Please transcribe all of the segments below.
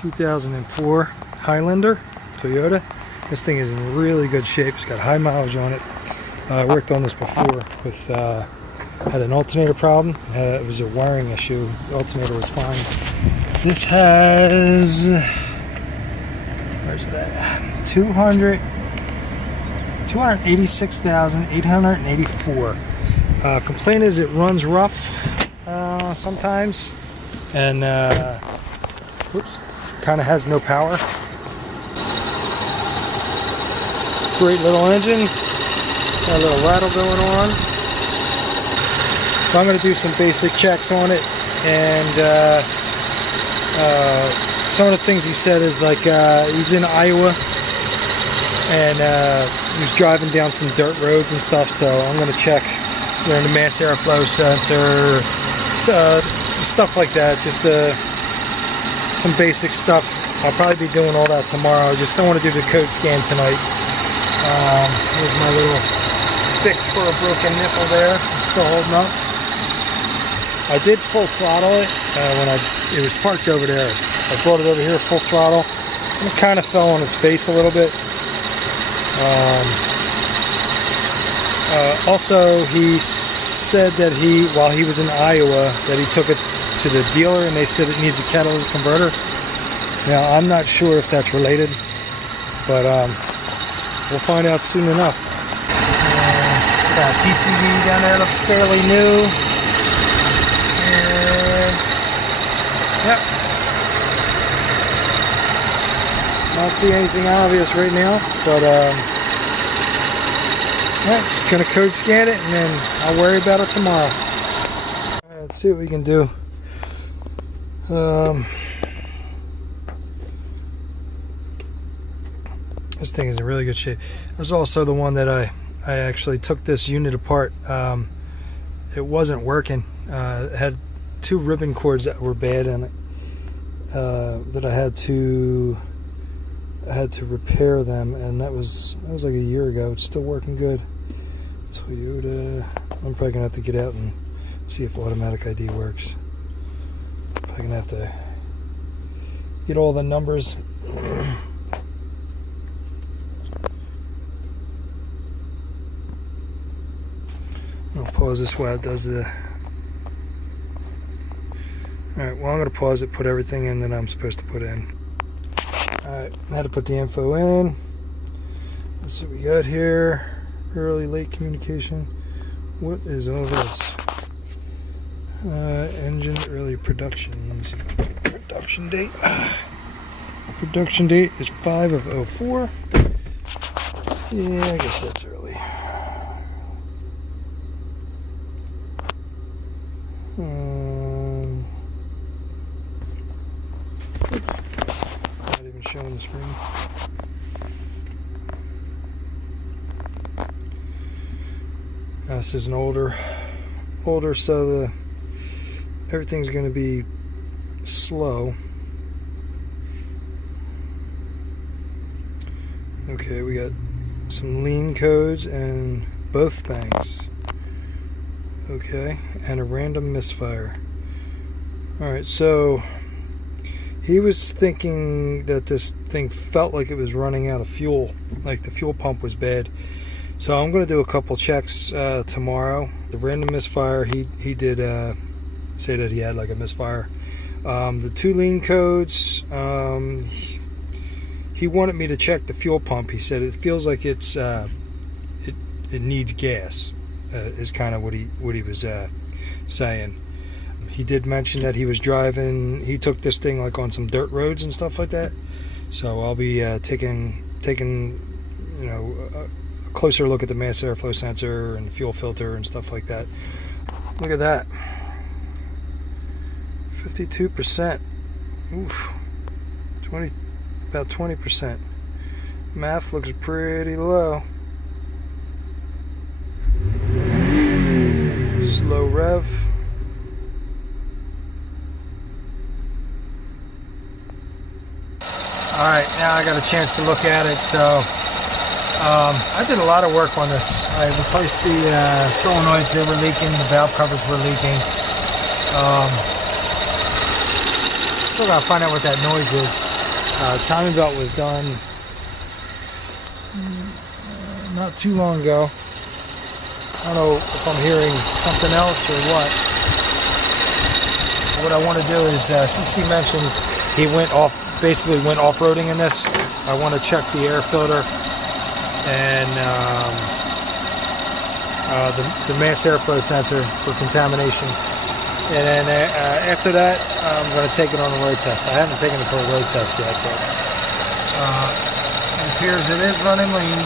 2004 Highlander Toyota. This thing is in really good shape. It's got high mileage on it. I worked on this before with had an alternator problem. It was a wiring issue. The alternator was fine. This has, where's it at? 286,884. Complaint is it runs rough sometimes, and oops, kind of has no power. Great little engine, got a little rattle going on. So I'm going to do some basic checks on it, and some of the things he said is like he's in Iowa, and he was driving down some dirt roads and stuff, so I'm going to check the mass airflow sensor, stuff like that, just some basic stuff. I'll probably be doing all that tomorrow. I just don't want to do the code scan tonight. Here's my little fix for a broken nipple there. It's still holding up. I did full throttle it when it was parked over there. I brought it over here full throttle, and it kind of fell on its face a little bit. Also, he said that while he was in Iowa, that he took it to the dealer and they said it needs a catalytic converter. Now, I'm not sure if that's related, but we'll find out soon enough. That PCB down there looks fairly new. And, yep. I don't see anything obvious right now, but yeah, just gonna code scan it and then I'll worry about it tomorrow. Alright, let's see what we can do. This thing is in really good shape. This is also the one that I actually took this unit apart. It wasn't working. It had two ribbon cords that were bad in it, that I had to repair them, and that was like a year ago. It's still working good. Toyota. I'm probably gonna have to get out and see if automatic ID works. Probably gonna have to get all the numbers. I'll pause this while it does the... Alright, well I'm going to pause it, put everything in that I'm supposed to put in. Alright, I had to put the info in. Let's see what we got here. Early, late communication. What is all this? Engine early production. Production date. Production date is 5/04. Yeah, I guess that's early. Not even showing the screen. This is an older, so everything's going to be slow. Okay, we got some lean codes and both banks. Okay, and a random misfire. Alright, so he was thinking that this thing felt like it was running out of fuel, like the fuel pump was bad. So I'm going to do a couple checks tomorrow. The random misfire, he did say that he had like a misfire. The two lean codes, he wanted me to check the fuel pump. He said it feels like it needs gas. Is kind of what he was saying. He did mention that he was driving. He took this thing like on some dirt roads and stuff like that. So I'll be taking you know a closer look at the mass airflow sensor and the fuel filter and stuff like that. Look at that, 52%. Oof, about 20%. MAF looks pretty low. Slow rev. Alright, now I got a chance to look at it. So I did a lot of work on this. I replaced the solenoids. They were leaking, the valve covers were leaking. Still gotta find out what that noise is. Timing belt was done not too long ago. I don't know if I'm hearing something else or what. What I want to do is, since he mentioned he basically went off-roading in this, I want to check the air filter and the mass airflow sensor for contamination. And then after that, I'm going to take it on a road test. I haven't taken it for a road test yet, but it appears it is running lean.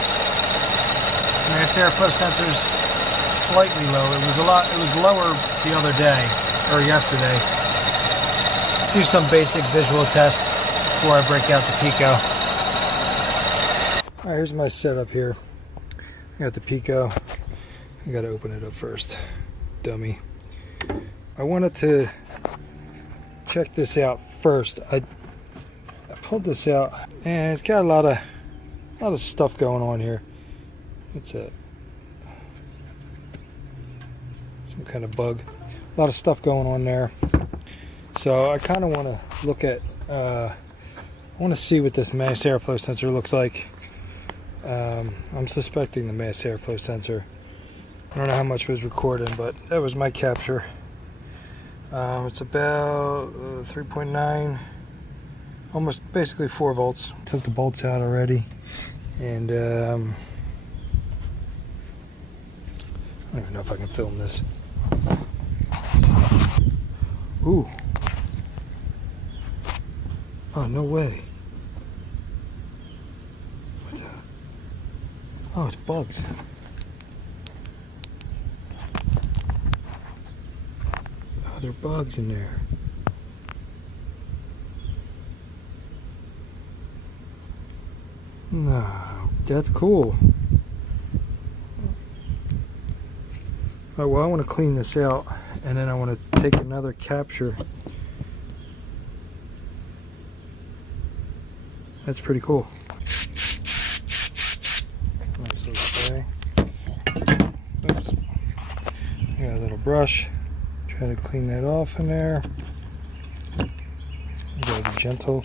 Mass airflow sensor's slightly low. It was lower the other day, or yesterday. Do some basic visual tests before I break out the Pico. Alright, here's my setup here. I got the Pico. I gotta open it up first. Dummy. I wanted to check this out first. I pulled this out and it's got a lot of stuff going on here. What's that? Some kind of bug. A lot of stuff going on there. So I kind of want to look at, I want to see what this mass airflow sensor looks like. I'm suspecting the mass airflow sensor. I don't know how much was recording, but that was my capture. It's about 3.9, almost basically 4 volts. Took the bolts out already, and I don't even know if I can film this. Ooh. Oh, no way. What the? Oh, it's bugs. Oh, there are bugs in there. No, that's cool. Oh, well, I want to clean this out, and then I want to take another capture. That's pretty cool. Nice little spray. Oops. I got a little brush. Try to clean that off in there. You gotta be gentle.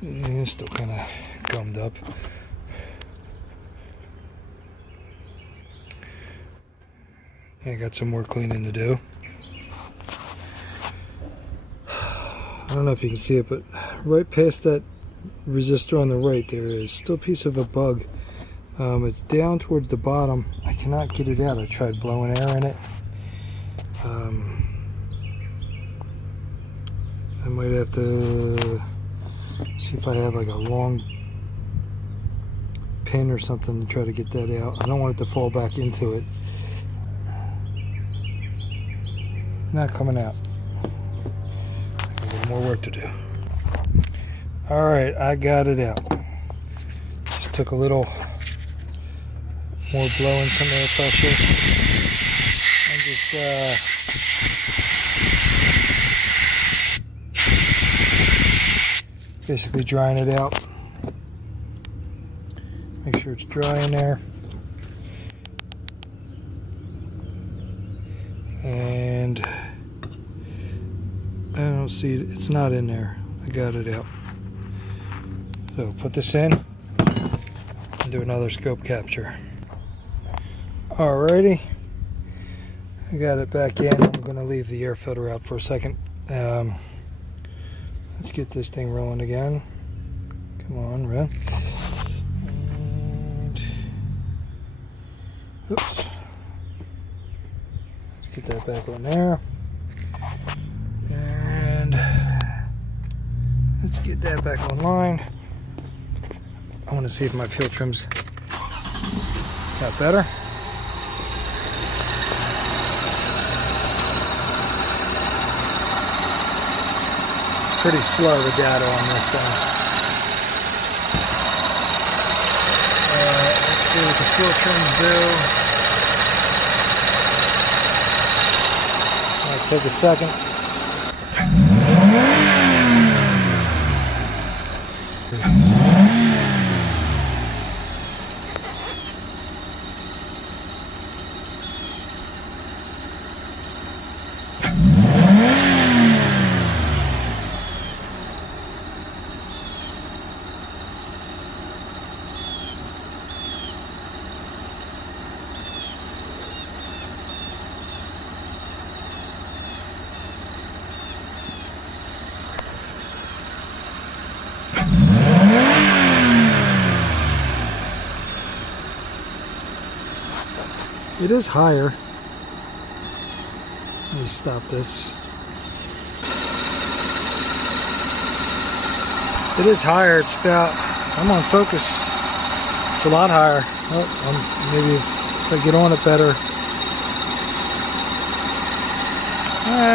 Yeah, still kind of gummed up. I got some more cleaning to do. I don't know if you can see it, but right past that resistor on the right there is still a piece of a bug. It's down towards the bottom. I cannot get it out. I tried blowing air in it. I might have to see if I have like a long pin or something to try to get that out. I don't want it to fall back into it. Not coming out. A little more work to do. Alright, I got it out. Just took a little more blowing some air pressure. And just basically drying it out. Make sure it's dry in there. And I don't see it. It's not in there. I got it out. So put this in and do another scope capture. Alrighty. I got it back in. I'm going to leave the air filter out for a second. Let's get this thing rolling again. Come on, run. And oops. Let's get that back on there. And let's get that back online. I want to see if my fuel trim's got better. Pretty slow, the data on this thing. Let's see what the fuel trims do. I'll take a second. It is higher. Let me stop this. It is higher. It's about, I'm on focus. It's a lot higher. Oh, maybe if I get on it better.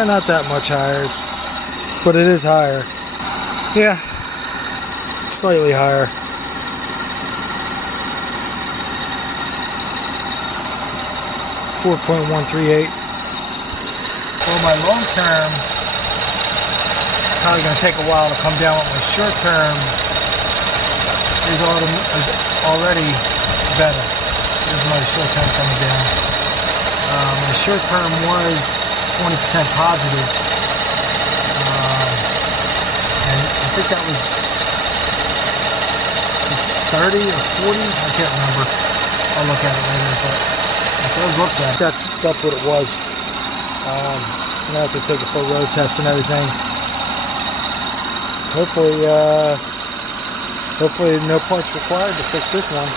Not that much higher, but it is higher. Yeah, slightly higher. .138. For my long term, it's probably going to take a while to come down. With my short term, is already better. Here's my short term coming down. My short term was 20% positive, and I think that was 30 or 40. I can't remember. I'll look at it later, but it does look bad. That's what it was. I'm gonna have to take a full road test and everything. Hopefully no parts required to fix this one.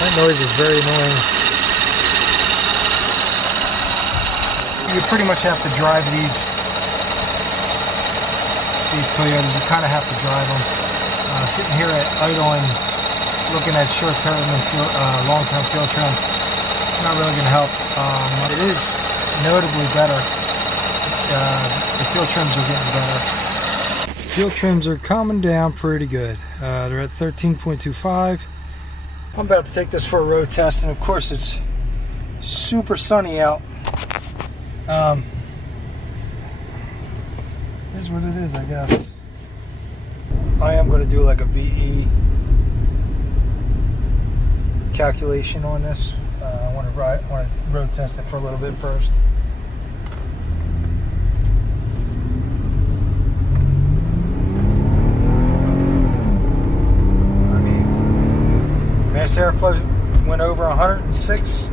That noise is very annoying. You pretty much have to drive these Toyotas. You kind of have to drive them. Sitting here at idling, looking at short-term and long-term fuel trim, it's not really going to help. It is notably better. The fuel trims are getting better. Fuel trims are coming down pretty good. They're at 13.25. I'm about to take this for a road test, and of course it's super sunny out. Is what it is, I guess. I am going to do like a VE calculation on this. I want to road test it for a little bit first. I mean, mass airflow went over 106.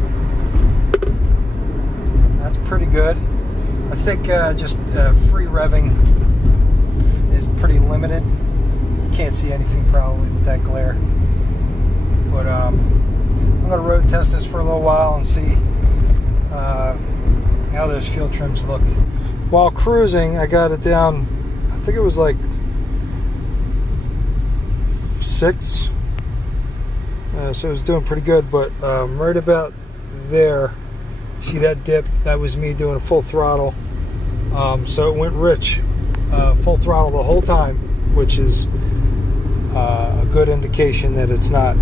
That's pretty good. I think just free revving is pretty limited. You can't see anything probably with that glare. But I'm going to road test this for a little while and see how those fuel trims look. While cruising, I got it down, I think it was like 6. So it was doing pretty good, but right about there, see that dip? That was me doing a full throttle. So it went rich, full throttle the whole time, which is a good indication that it's not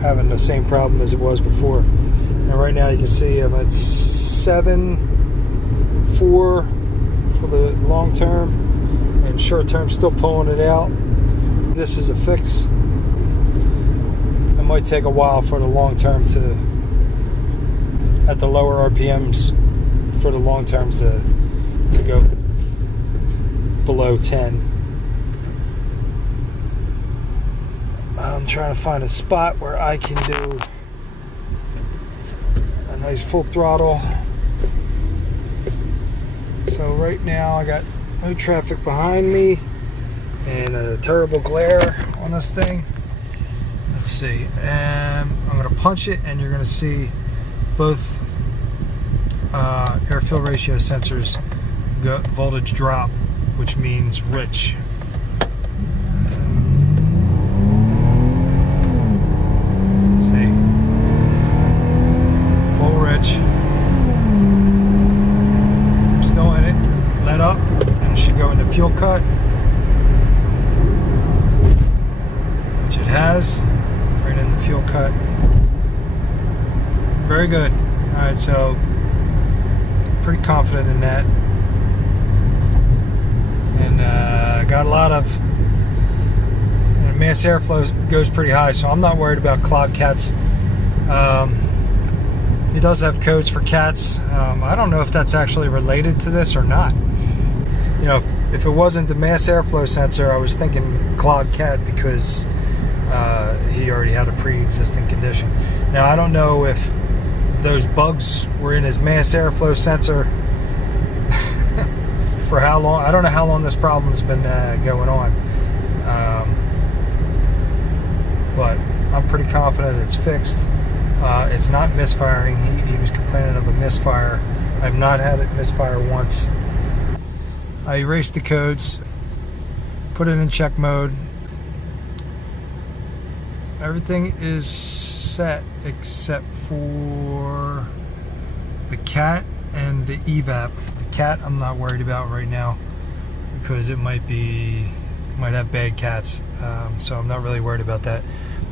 having the same problem as it was before. And right now you can see I'm at 7.4 for the long term, and short term still pulling it out. This is a fix. It might take a while for the long term to, at the lower RPMs, for the long terms to go below 10. I'm trying to find a spot where I can do a nice full throttle. So right now I got no traffic behind me and a terrible glare on this thing. Let's see, and I'm going to punch it, and you're going to see both air-fuel ratio sensors voltage drop, which means rich. See, full rich. I'm still in it, let up, and it should go into fuel cut, which it has, right in the fuel cut. Very good. All right, so pretty confident in that, and got a lot of mass airflow goes pretty high, so I'm not worried about clog cats. It does have codes for cats. I don't know if that's actually related to this or not. You know, if it wasn't the mass airflow sensor, I was thinking clog cat because he already had a pre-existing condition. Now I don't know if those bugs were in his mass airflow sensor for how long. I don't know how long this problem's been going on, but I'm pretty confident it's fixed. It's not misfiring. He was complaining of a misfire. I've not had it misfire once. I erased the codes, put it in check mode. Everything is set except for the cat and the evap. The cat I'm not worried about right now because it might have bad cats, so I'm not really worried about that.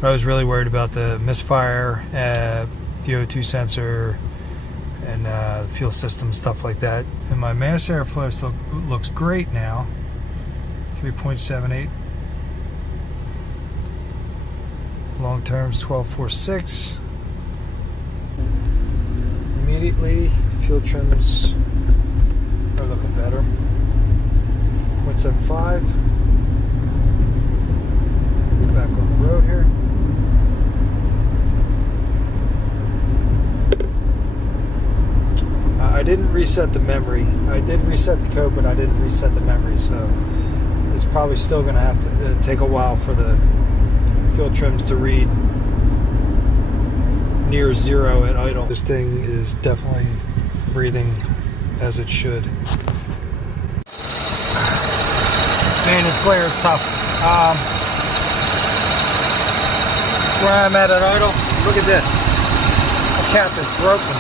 But I was really worried about the misfire, the O2 sensor, and the fuel system, stuff like that. And my mass airflow still looks great now, 3.78. Long terms 12.46. Immediately, fuel trims are looking better. 0.75. Back on the road here. I didn't reset the memory. I did reset the code, but I didn't reset the memory, so it's probably still going to have to take a while for the fuel trims to read near zero at idle. This thing is definitely breathing as it should. Man, this glare is tough. Where I'm at idle, look at this. The cap is broken.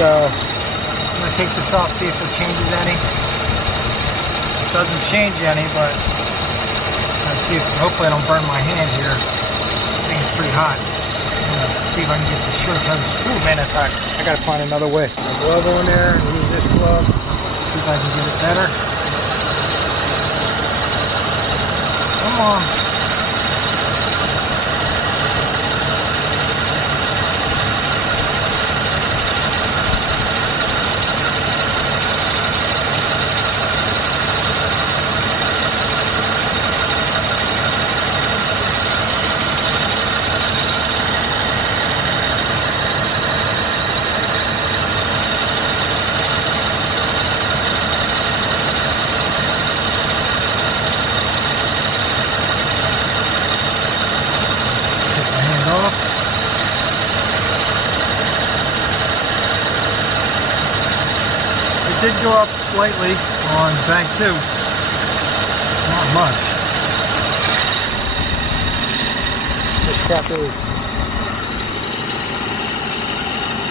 So I'm going to take this off, see if it changes any. It doesn't change any, but let's see if, hopefully I don't burn my hand here. This thing is pretty hot. I'm going to see if I can get the short hose. Ooh, man, that's hot. I got to find another way. A glove on there, use this glove. See if I can get it better. Come on. Did go up slightly on bank 2. Not much. This cap is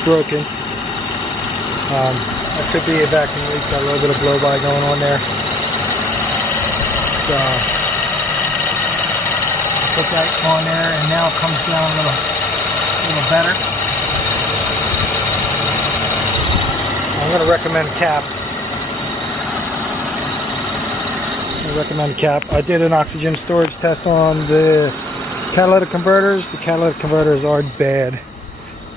broken. That could be a vacuum leak. Got a little bit of blow by going on there. So put that on there, and now it comes down a little better. I'm going to recommend cap. I did an oxygen storage test on the catalytic converters. The catalytic converters are bad.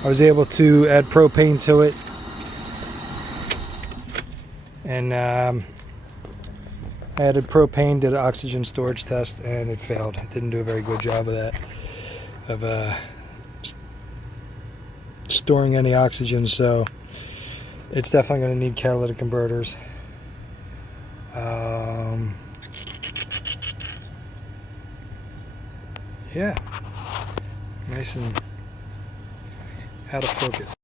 I was able to add propane to it, and added propane, did an oxygen storage test, and it failed. It didn't do a very good job of that, of storing any oxygen. So it's definitely going to need catalytic converters. Yeah, nice and out of focus.